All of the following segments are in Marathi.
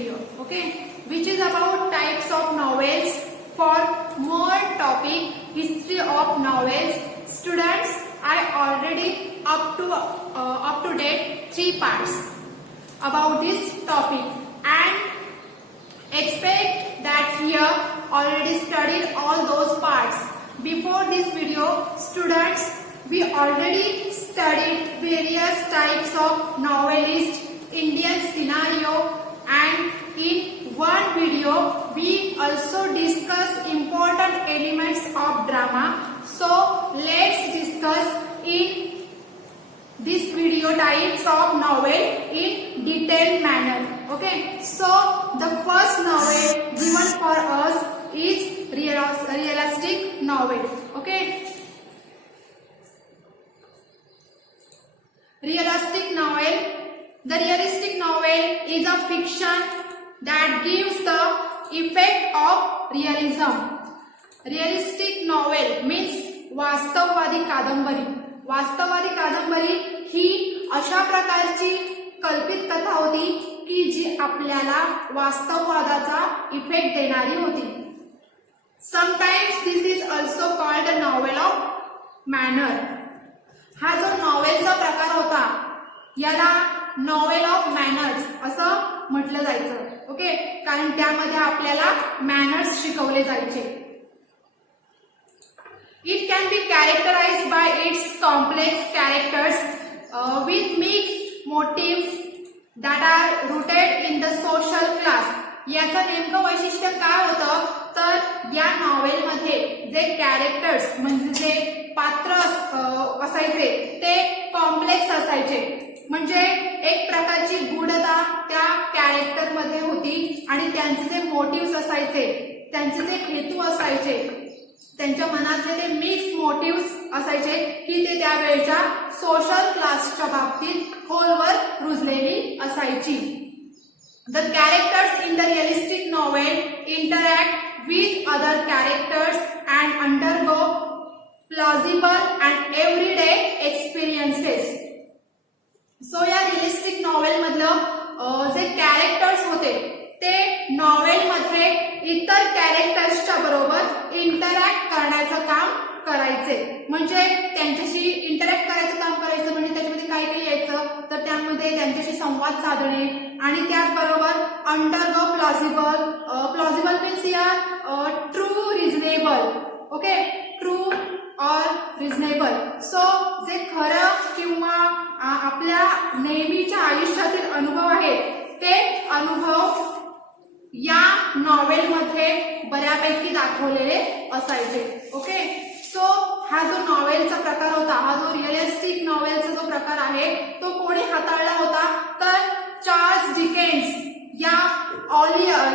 video, okay, which is about types of novels. For more topic history of novels, students, I already up to date 3 parts about this topic and expect that here already studied all those parts. Before this video, students, we already studied various types of novelist, Indian scenario, and in one video we also discuss important elements of drama. So let's discuss in this video types of novel in detailed manner. Okay, so the first novel given for us is realistic novel. Okay, realistic novel. The realistic novel is a fiction that gives the effect of realism. Realistic novel means वास्तववादी कादंबरी. वास्तववादी कादंबरी ही अशा प्रकारची कल्पित कथा होती की जी आपल्याला वास्तववादाचा इफेक्ट देणारी होती. Sometimes this is also called a novel of manner. हा जो नॉवेलचा प्रकार होता याला नॉवेल ऑफ मॅनर्स असं म्हटलं जायचं. ओके, कारण त्यामध्ये आपल्याला मॅनर्स शिकवले जायचे. It can be characterized by its complex characters with mixed motives that are rooted in the social class. याचं नेमकं वैशिष्ट्य काय होतं तर या नॉवेलमध्ये जे कॅरेक्टर्स म्हणजे जे पात्र असायचे ते कॉम्प्लेक्स असायचे. म्हणजे एक प्रकारची गूढता त्या कॅरेक्टर मध्ये होती आणि त्यांचे जे मोटिव्स असायचे, त्यांचे जे हेतू असायचे, त्यांच्या मनातले ते मिक्स मोटिव्स असायचे की ते त्यावेळच्या सोशल क्लासच्या बाबतीत खोलवर रुजलेली असायची. The characters in the realistic novel interact with other characters and undergo plausible and everyday experiences. So या रिअलिस्टिक नॉवेल मधलं जे कॅरेक्टर्स होते ते नॉवेल मध्ये इतर कॅरेक्टर्सच्या बरोबर इंटरॅक्ट करण्याचं काम करायचे. म्हणजे त्यांच्याशी इंटरॅक्ट करायचं काम करायचं म्हणजे त्याच्यामध्ये काय काय यायचं तर त्यामध्ये त्यांच्याशी संवाद साधणे आणि त्याचबरोबर अंडरगो प्लॉजिबल मीन्स या true reasonable. Okay, true or reasonable. So जे खरं किंवा आपल्या नेहमीच्या आयुष्यातील अनुभव आहेत ते अनुभव या नॉवेलमध्ये बऱ्यापैकी दाखवलेले असायचे. ओके, सो हा जो नॉवेलचा प्रकार होता, हा जो रिअलिस्टिक नॉवेलचा जो प्रकार आहे तो कोणी हाताळला होता तर चार्ल्स डिकेन्स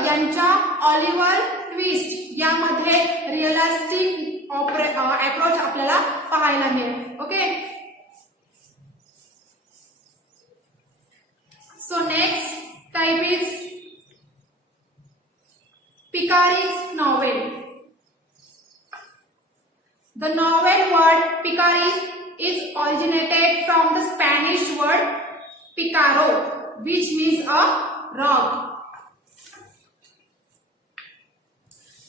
यांच्या ऑलिव्हर ट्विस्ट यामध्ये रिअलिस्टिक अप्रोच आपल्याला पाहायला मिळेल. Okay, so next type is Picari's novel. The novel word Picaris is originated from the Spanish word picaro, which means a rock.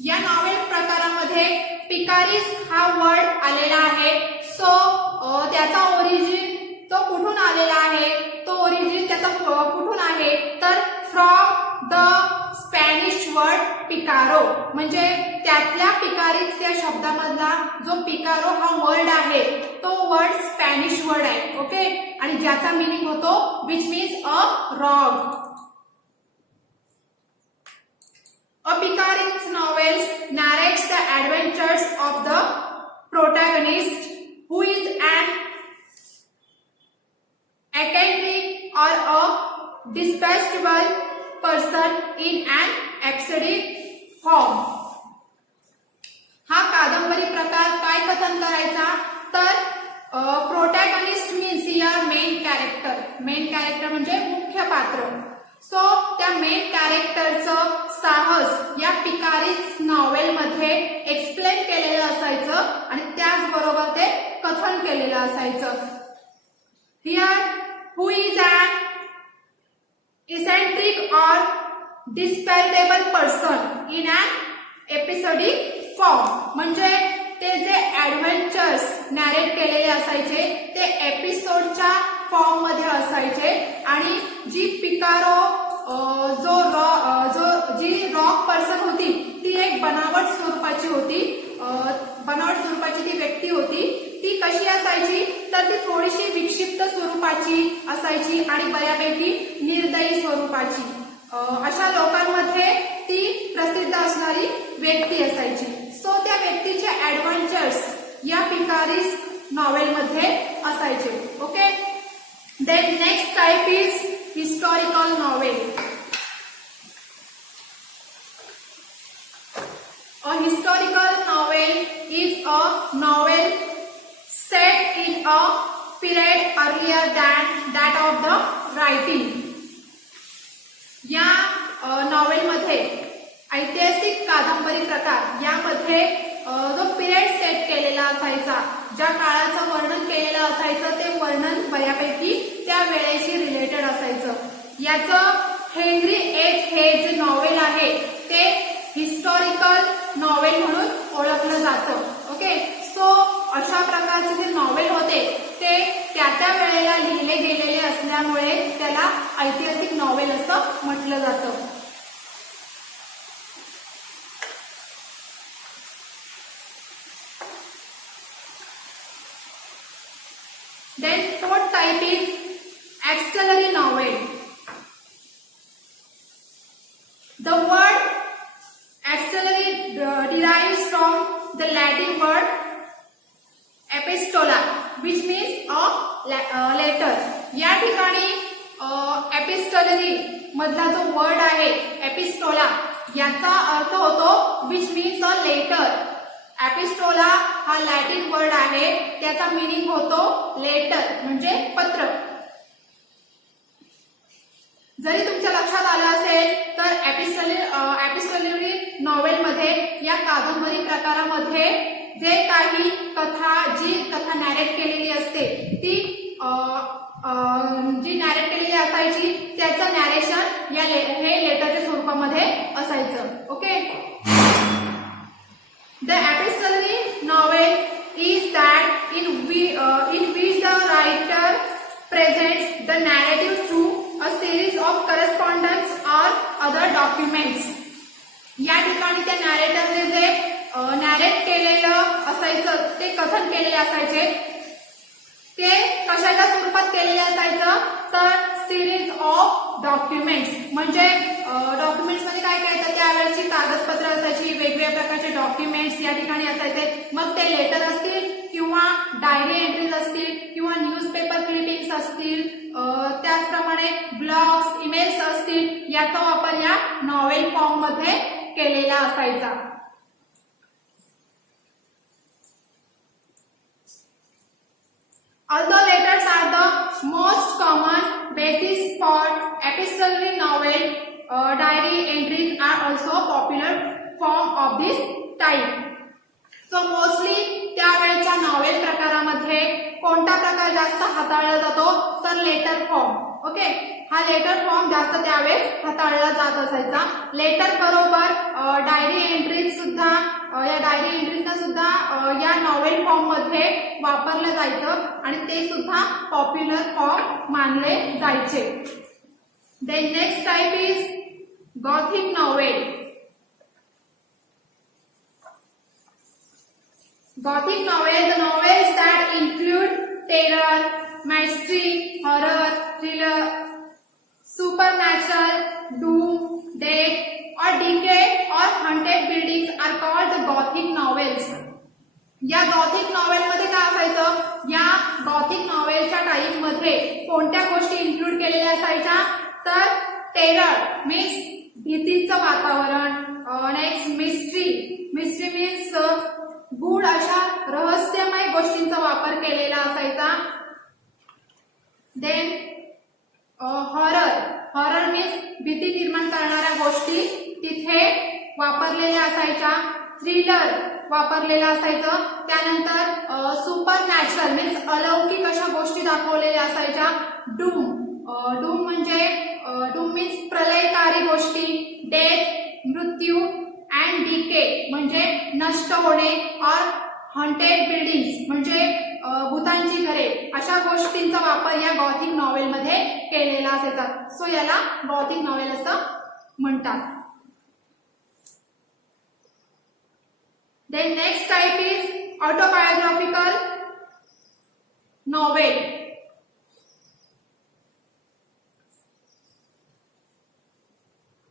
या नॉवेल प्रकारामध्ये पिकारिस हा वर्ड आलेला आहे. सो त्याचा ओरिजिन तो कुठून आलेला आहे, तो ओरिजिन त्याचा कुठून आहे तर फ्रॉम द स्पॅनिश वर्ड पिकारो. म्हणजे त्यातल्या पिकारिस या शब्दामधला जो पिकारो हा वर्ड आहे तो वर्ड स्पॅनिश वर्ड आहे. ओके, आणि ज्याचा मीनिंग होतो which means a rock. A Picaris novels narrates the adventures of the protagonist who is an eccentric or a despicable person in an eccentric form. हा कादंबरी प्रकार काय कथन करायचा तर protagonist means your main character. Main character म्हणजे मुख्य पात्र. सो त्या मेन कॅरेक्टरचं साहस या पिकारिस नॉवेल मध्ये एक्सप्लेन केलेलं असायचं आणि त्याचबरोबर ते कथन केलेलं असायचं. Here who is an eccentric or disreputable person in an episodic form. म्हणजे ते जे ऍडव्हेंचर्स नॅरेट केलेले असायचे ते एपिसोडच्या फॉर्म मध्ये असायचे. आणि जी पिकारो जी रॉक पर्सन होती ती एक बनावट स्वरूपाची होती. बनावट स्वरूपाची ती व्यक्ती होती. ती कशी असायची तर ती थोडीशी विक्षिप्त स्वरूपाची असायची आणि बऱ्यापैकी निर्दयी स्वरूपाची. अशा लोकांमध्ये ती प्रसिद्ध असणारी व्यक्ती असायची. सो त्या व्यक्तीचे ऍडव्हेंचर्स या पिकारीस नॉवेलमध्ये असायचे. Okay. Then next type is historical novel. A historical novel is a novel set in a period earlier than that of the writing. या नॉवेलमध्ये ऐतिहासिक कादंबरी प्रकार यामध्ये जो पिरियड सेट केलेला असायचा, ज्या काळाचं वर्णन केलेलं असायचं ते वर्णन बऱ्यापैकी त्या वेळेशी रिलेटेड असायचं. याचं हेनरी एच हे जे नॉवेल आहे ते हिस्टॉरिकल नॉवेल म्हणून ओळखलं जातं. ओके. सो अशा प्रकारचे जे नॉवेल होते ते त्या त्या वेळेला लिहिले गेलेले असल्यामुळे त्याला ऐतिहासिक नॉवेल असं म्हटलं जातं. Then fourth type is auxiliary novel. The word auxiliary derives from the Latin word epistola, which means a letter. या ठिकाणी epistolary मधला जो वर्ड आहे एपिस्टोला याचा अर्थ होतो which means a letter. एपिस्टोला हा लॅटिन वर्ड आहे, त्याचा मीनिंग होतो लेटर म्हणजे पत्र. जरी तुमच्या लक्षात आलं असेल तर एपिस्टोलरी नॉवेल मध्ये या कादंबरी प्रकारामध्ये जे काही जी कथा नॅरेट केलेली असते ती जी नॅरेट केलेली असायची त्याचं नॅरेशन हे लेटरच्या स्वरूपामध्ये असायचं. Okay. The epistolary novel is that in which the writer presents the narrative through a series of correspondence or other documents. या ठिकाणी त्या नॅरेटरने जे नॅरेट केलेलं असायचं ते कथन केलेले असायचे ते कशाच्या स्वरूपात केलेले असायचं तर सिरीज ऑफ डॉक्युमेंट्स. म्हणजे डॉक्युमेंट्स मध्ये काय काय येतं त्यावेळेची कागदपत्र असायची, वेगवेगळ्या प्रकारचे डॉक्युमेंट्स या ठिकाणी असायचे. मग ते लेटर असतील किंवा डायरी एंट्रीज असतील किंवा न्यूजपेपर क्लिपिंग्स असतील, त्याचप्रमाणे ब्लॉग्स, ईमेल्स असतील याचा वापर या नॉवेल फॉर्म मध्ये केलेला असायचा. Although letters are the most common basis for epistolary novel, diary entries are also a popular form of this type. So mostly त्यावेळच्या नॉवेल प्रकारामध्ये कोणता प्रकार जास्त हाताळला जातो तर लेटर फॉर्म. ओके. हा लेटर फॉर्म जास्त त्यावेळेस हाताळला जात असायचा. लेटर बरोबर डायरी एंट्रीज सुद्धा या डायरी एंट्रीजना सुद्धा या नॉवेल फॉर्म मध्ये वापरलं जायचं आणि ते सुद्धा पॉप्युलर फॉर्म मानले जायचे. Then next type is Gothic novel. Gothic novel, the novels that include terror, mystery, horror, thriller, supernatural, doom, death, or decayed or haunted buildings are called the Gothic novels. या गॉथिक नॉवेल मध्ये काय असायचं, या गॉथिक नॉवेलच्या टाईप मध्ये कोणत्या गोष्टी इन्क्लूड केलेल्या असायच्या तर टेरर मीन्स भीतीचं वातावरण, नेक्स्ट मिस्ट्री मीन्स गूढ अशा रहस्यमय गोष्टींचा वापर केलेला असायचा. देन हॉरर मीन्स भीती निर्माण करणाऱ्या गोष्टी तिथे वापरलेल्या असायच्या. थ्रिलर वापरलेलं असायचं. त्यानंतर सुपर नॅचरल मीन्स अलौकिक अशा गोष्टी दाखवलेल्या असायच्या. डूम म्हणजे डूम मीन्स प्रलयकारी गोष्टी, डेथ मृत्यू, अँड डिके म्हणजे नष्ट होणे, और हॉन्टेड बिल्डिंग्स म्हणजे भूतांची घरे, अशा गोष्टींचा वापर या गॉथिक नॉवेलमध्ये केलेला असायचा. सो याला गॉथिक नॉवेल असं म्हणतात. Then next type is autobiographical novel.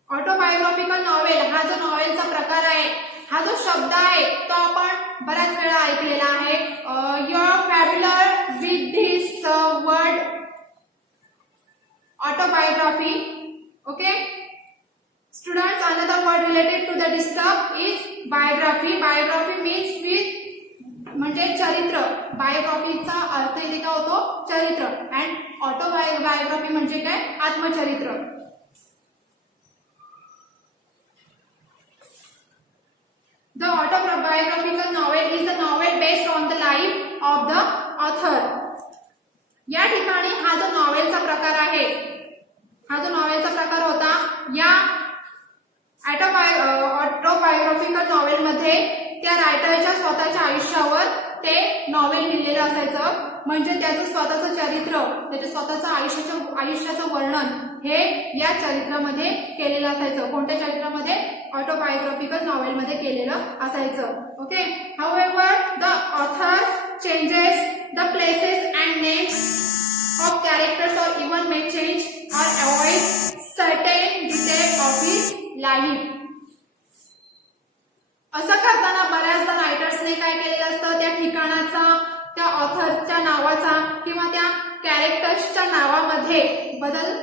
Autobiographical novel हा जो नॉवेलचा प्रकार आहे, हा जो शब्द आहे तो आपण बऱ्याच वेळा ऐकलेला आहे. You're familiar with this word autobiography. Okay students, another word related to the disturb is biography. Biography means with म्हणजे चरित्र. बायोग्राफीचा अर्थ इथे काय होतो, चरित्र. अँड ऑटोबायोग्राफी म्हणजे काय, आत्मचरित्र. The autobiographical novel is a novel based on the life of the author. या ठिकाणी हा जो नॉवेलचा प्रकार आहे, हा जो नॉवेलचा प्रकार होता, या ऑटोबायोग्राफिकल नॉवेलमध्ये त्या रायटरच्या स्वतःच्या आयुष्यावर ते नॉवेल लिहिलेलं असायचं. म्हणजे त्याचं स्वतःचं चरित्र, त्याच्या स्वतःचं आयुष्याचं वर्णन हे या चरित्रामध्ये केलेलं असायचं. कोणत्या चरित्रामध्ये, ऑटोबायोग्राफिकल नॉवेलमध्ये केलेलं असायचं. Okay however the author changes the places and names of characters or even may change or avoid certain detail of his life. असं करताना बऱ्याचदा रायटर्सने काय केलेलं असतं, त्या ठिकाणाचा, त्या ऑथरच्या नावाचा किंवा त्या कॅरेक्टर्सच्या नावामध्ये बदल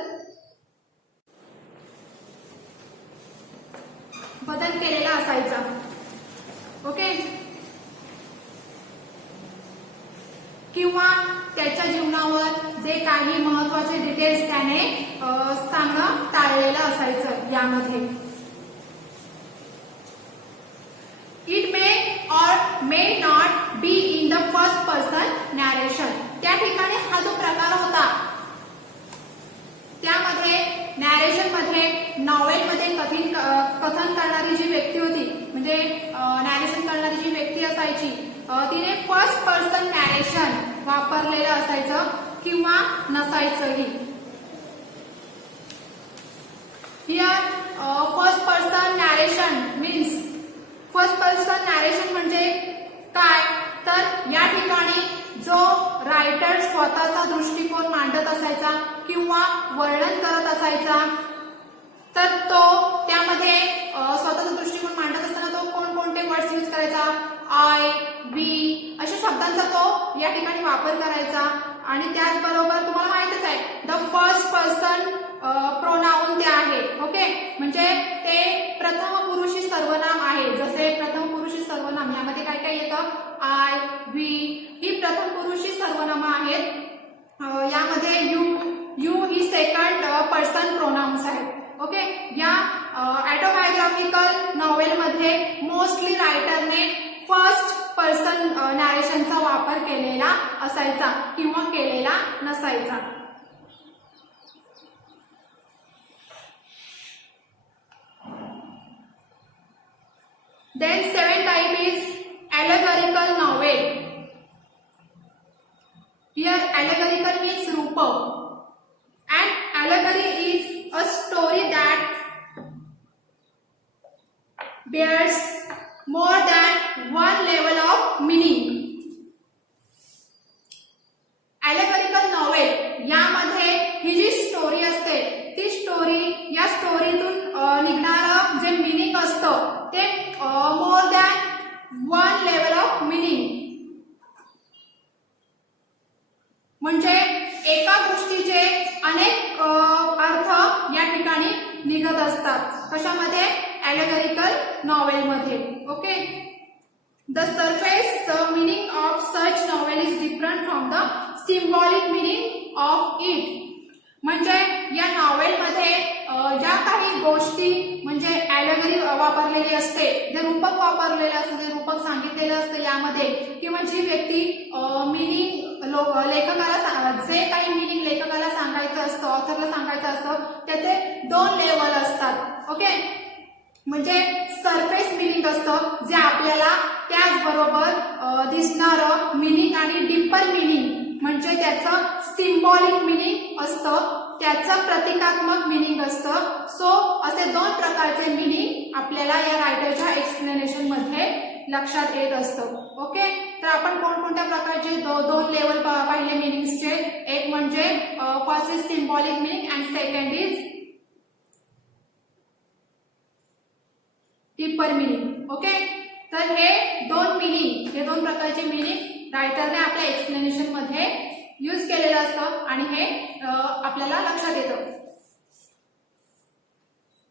केलेला असायचा. ओके किंवा त्याच्या जीवनावर जे काही महत्वाचे डिटेल्स त्याने सांगणं टाळलेलं असायचं यामध्ये. इट मे और may not be in the first person narration. त्या ठिकाणी हा जो प्रकार होता, त्यामध्ये नॅरेशन मध्ये, नॉवेल मध्ये कथन करणारी जी व्यक्ती होती, म्हणजे नॅरेशन करणारी जी व्यक्ती असायची, तिने फर्स्ट पर्सन नॅरेशन वापरलेलं असायचं किंवा नसायचंही. Here first person narration means, first person narration म्हणजे काय, तर या ठिकाणी जो रायटर स्वतःचा दृष्टिकोन मांडत असायचा किंवा वर्णन करत असायचा, तर तो त्यामध्ये स्वतःचा दृष्टिकोन मांडत असताना तो कोणकोणते वर्ड्स यूज करायचा, आय, वी अशा शब्दांचा तो या ठिकाणी वापर करायचा. आणि त्याचबरोबर तुम्हाला माहितच आहे, द फर्स्ट पर्सन प्रोनाउन ते आहे. ओके म्हणजे ते प्रथम पुरुषी सर्वनाम आहे. जसे प्रथम पुरुषी सर्वनाम यामध्ये काय काय येतं, आय, वी ही प्रथम पुरुषी सर्वनाम आहेत. यामध्ये you he second person pronounce आहेत. ओके या ऑटोबायोग्राफिकल नॉवेलमध्ये मोस्टली रायटरने फर्स्ट पर्सन नॅरेशनचा वापर केलेला असायचा किंवा केलेला नसायचा. Then seventh type is allegorical novel. Here allegorical means rupa, and allegory is a story that bears more than one level of meaning. Allegorical novel यामध्ये ही जी स्टोरी असते, ती स्टोरी, या स्टोरीतून निघणारं जे मिनिंग असतं ते more than one level of meaning. म्हणजे एका गोष्टीचे अनेक अर्थ या ठिकाणी निघत असतात. कशामध्ये, ॲलेगोरिकल नॉवेलमध्ये. Okay the surface meaning of such novel is different from the symbolic meaning of it. म्हणजे या नॉवेलमध्ये ज्या काही गोष्टी म्हणजे ॲलेगरी ॲलेगरी वापरलेली असते, जे रूपक वापरलेलं असतं, जे रूपक सांगितलेलं असतं यामध्ये, किंवा जी व्यक्ती मिनिंग लेखकाला जे काही मिनिंग लेखकाला सांगायचं असतं, ऑथरला सांगायचं असतं, त्याचे 2 लेवल असतात. ओके, म्हणजे सरफेस मिनिंग असतं जे आपल्याला त्याचबरोबर दिसणारं मिनिंग, आणि डीपर मिनिंग म्हणजे त्याचं सिम्बॉलिक मिनिंग असतं, त्याचं प्रतिकात्मक मिनिंग असतं. सो असे 2 प्रकारचे मिनिंग आपल्याला या रायटरच्या एक्सप्लेनेशन मध्ये लक्षात येत असतं. ओके, तर आपण कोणकोणत्या प्रकारचे 2 लेवल पाहिले मिनिंग्सचे. एक म्हणजे first is symbolic meaning and second is deeper meaning. Okay, तर हे 2 मिनिंग, हे 2 प्रकारचे मिनिंग रायटरने आपल्या एक्सप्लेनेशन मध्ये यूज केलेलं असतं आणि हे आपल्याला लक्षात येतं.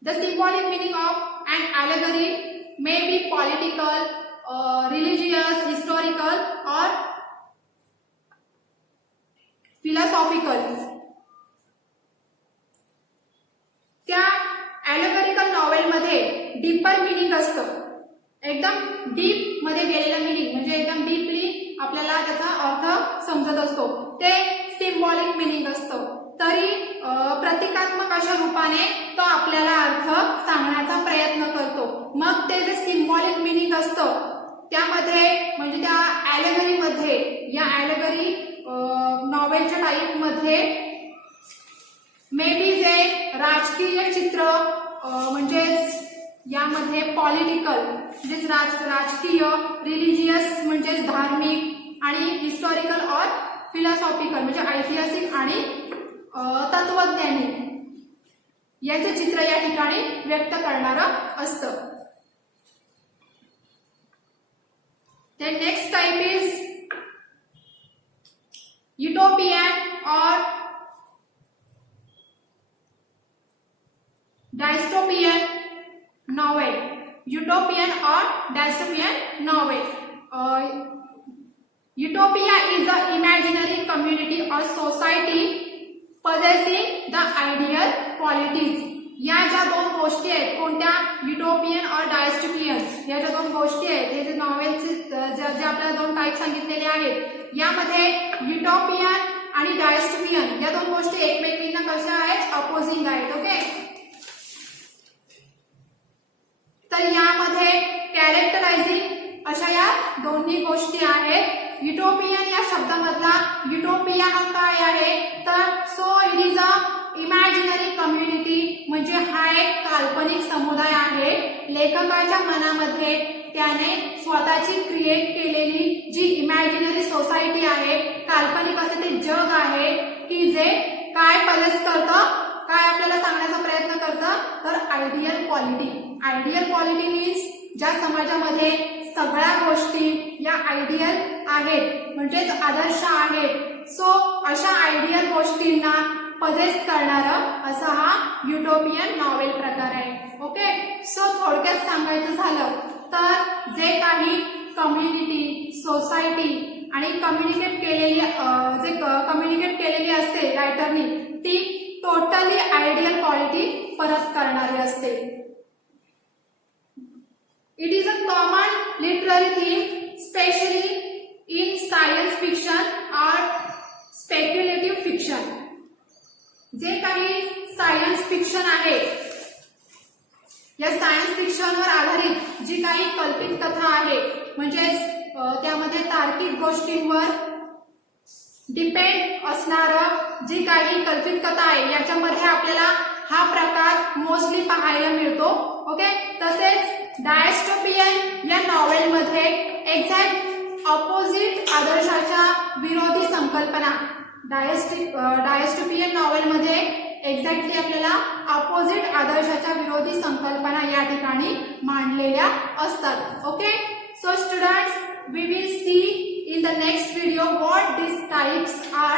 The symbolic meaning of an allegory may be political, religious, historical or philosophical. त्या ॲलेगरिकल नॉवेलमध्ये डीपर मिनिंग असतं, एकदम डीप मध्ये गेलेलं मिनिंग, म्हणजे एकदम डीपली आपल्याला त्याचा अर्थ समजत असतो, ते सिम्बॉलिक मिनिंग असतं. तरी प्रतिकात्मक अशा रूपाने तो आपल्याला अर्थ सांगण्याचा प्रयत्न करतो. मग ते जे सिम्बॉलिक मिनिंग असतं त्यामध्ये, म्हणजे त्या ॲलेगरीमध्ये, या ॲलेगरी नॉवेलच्या टाईपमध्ये मे बी जे राजकीय चित्र, म्हणजेच यामध्ये पॉलिटिकल म्हणजेच राजकीय, रिलिजियस म्हणजेच धार्मिक, आणि हिस्टॉरिकल और फिलॉसॉफिकल म्हणजे ऐतिहासिक आणि तत्वज्ञानी याचे चित्र या ठिकाणी व्यक्त करणारं असतं. Then next type is utopian or dystopian novel. Utopian or dystopian novel. Utopia is an imaginary community or society possessing the ideal qualities. या ज्या 2 गोष्टी आहेत, कोणत्या, युटोपियन और डायस्टोपियन, या ज्या 2 गोष्टी आहेत, हे जे नॉवेलचे जे आपल्याला 2 टाईप सांगितलेले आहेत, यामध्ये युटोपियन आणि डायस्टोपियन या 2 गोष्टी एकमेकींना कशा आहेत, अपोजिंग आहेत. ओके, तर यामध्ये कॅरेक्टरायझिंग अशा या दोन्ही गोष्टी आहेत. युटोपियन या शब्दामधला युटोपिया हा काय आहे, तर so it is a imaginary community, म्हणजे हा एक काल्पनिक समुदाय आहे. लेखकाच्या मनामध्ये त्याने स्वतःची क्रिएट केलेली जी इमॅजिनरी सोसायटी आहे, काल्पनिक असं ते जग आहे, की जे काय पजेस करतं, काय आपल्याला सांगण्याचा प्रयत्न करतं, तर ideal quality. Ideal quality means ज्या समाजामध्ये सगळ्या गोष्टी या आयडियल आहेत, म्हणजेच आदर्श आहेत. सो अशा आयडियल गोष्टींना पजेस करणारं असा हा युटोपियन नॉवेल प्रकार आहे. ओके, सो थोडक्यात सांगायचं झालं तर जे काही कम्युनिटी, सोसायटी आणि कम्युनिकेट केलेली असते रायटरनी, ती टोटली आयडियल क्वालिटी परत करणारी असते. It is a common literary theme, especially in science fiction or speculative fiction. जे काही सायन्स फिक्शन आहे, या सायन्स फिक्शनवर आधारित जी काही कल्पित कथा आहे, म्हणजेच त्यामध्ये तार्किक गोष्टींवर डिपेंड असणारं जी काही कल्पित कथा आहे, याच्यामध्ये आपल्याला हा प्रकार मोस्टली पाहायला मिळतो. ओके, तसेच डायस्टोपियन या नॉवेलमध्ये एक्झॅक्ट अपोजिट आदर्शाच्या विरोधी संकल्पना, डायस्टोपियन नॉवेलमध्ये एक्झॅक्टली आपल्याला अपोजिट आदर्शाच्या विरोधी संकल्पना या ठिकाणी मांडलेल्या असतात. Okay, so students, we will see in the next video what these types are